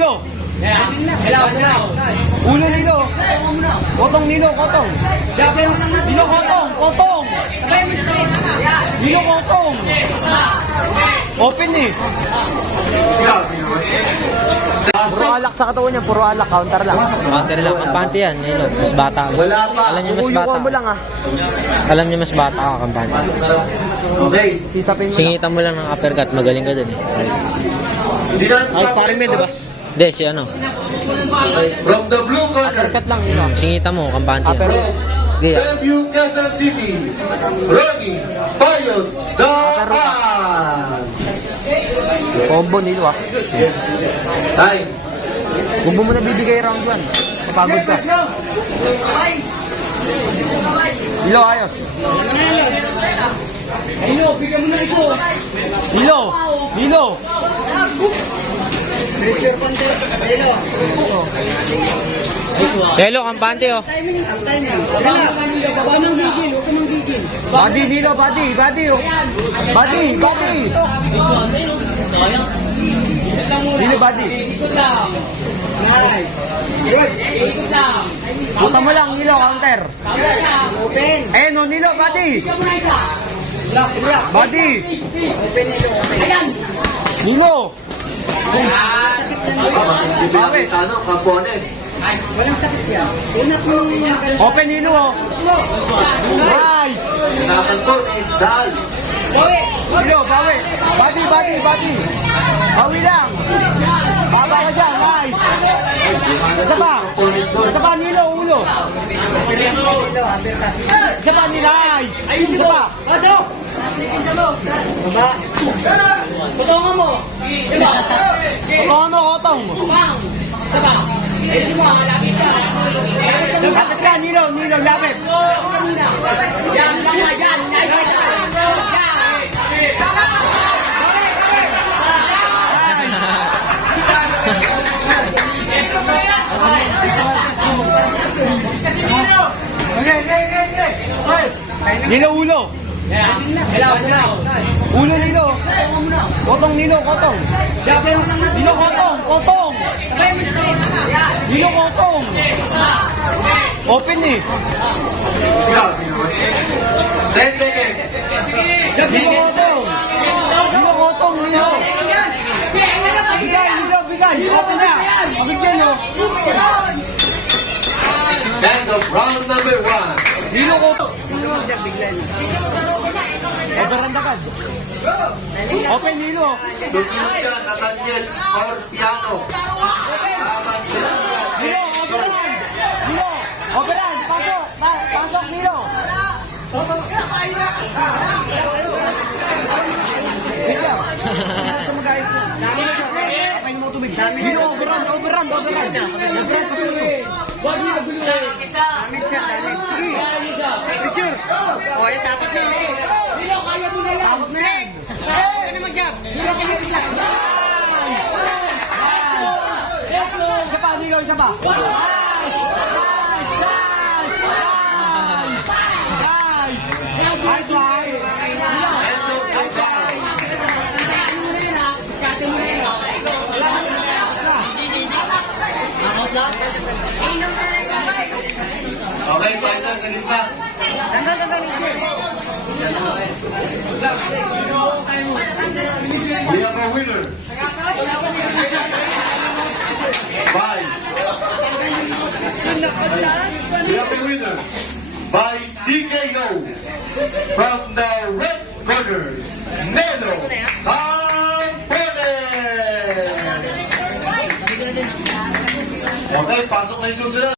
ulo. Ulo nilo. Kotong nilo, kotong. Nilo kotong, kotong. Nilo kotong. Open eh. Puro alak sa katawan niya, puro alak, counter lang. Counter lang, kampante yan. Nilo, mas bata. Alam niyo mas bata. Mo lang ah. Alam niyo mas bata ka, kampante. Okay. Sitapin mo. Singitan mo lang ng uppercut, magaling ka dun. Ay, Sparring mo, di ba? Hindi, si ano. From the blue corner, Uppercut lang nilo. Singitan mo, kampante yan. Uppercut. Hindi, Bellevue, Quezon City, Ronnie Bayot Daan. Combo nilo ah. Time. Kung mo na bibigay round 1, kapagod ka. Nilo, ayos. Nilo, bigyan mo na ito. Nilo, Nilo. Hello, kampante oh. Body, Nilo, body, body. Body, body. Nilo, body. Nice. Puta mo lang, Nilo, counter. Open. Eh, no, Nilo, body. Body. Open, Nilo. Nilo. Bakit? Ano, Campones. Walang sakit yan. Unat mo nung Open, Nilo. Nice. Sinakanto ni Dal. Nilo, bawi. Body, body, body. Bawi lang. Baba ka dyan, nice. Isa pa. Isa pa, Nilo, ulo. Isa pa, nice. Isa pa. Pasok! Baba. Putongan mo. Diba? Kotong mo, kotong. Diba? Ayusin mo, lapis ka. Lapit ka, Nilo, Nilo, lapit. Yan lang na, yan. Nilo, ulo. Ulo, Nilo. Kotong, Nilo, kotong. Nilo, kotong, kotong. Nilo, kotong. Open eh. 10 seconds. Nilo, kotong. Nilo, kotong, Nilo. Bigay, Nilo, bigay. Open na. Bigyan nyo. End of round number 1. Nilo, kotong. Overhand agad. Open, Nilo. Tutunan Nathaniel Orpiano. Nilo, overhand. Nilo, overhand. Pasok. Pasok, Nilo. Wait lang. Sa mag-ayos mo. Kapain mo tubig. Nilo, overhand, overhand, overhand. Overhand, pasok. Huwag niyo naguluhin. Damit siya, damit. Sige. Pressure. O, yan dapat na. Nilo, kaya mo na yan. Dapat na yan. Ano mag-jab? Nilo, kaya mo lang. Isa pa, Nilo, isa pa. Nice one. Okay, final sa gitna. Tanggal. We have a winner. By. We have a winner by TKO from the red corner, Nelo Campones. Okay, pasok na yung susunod.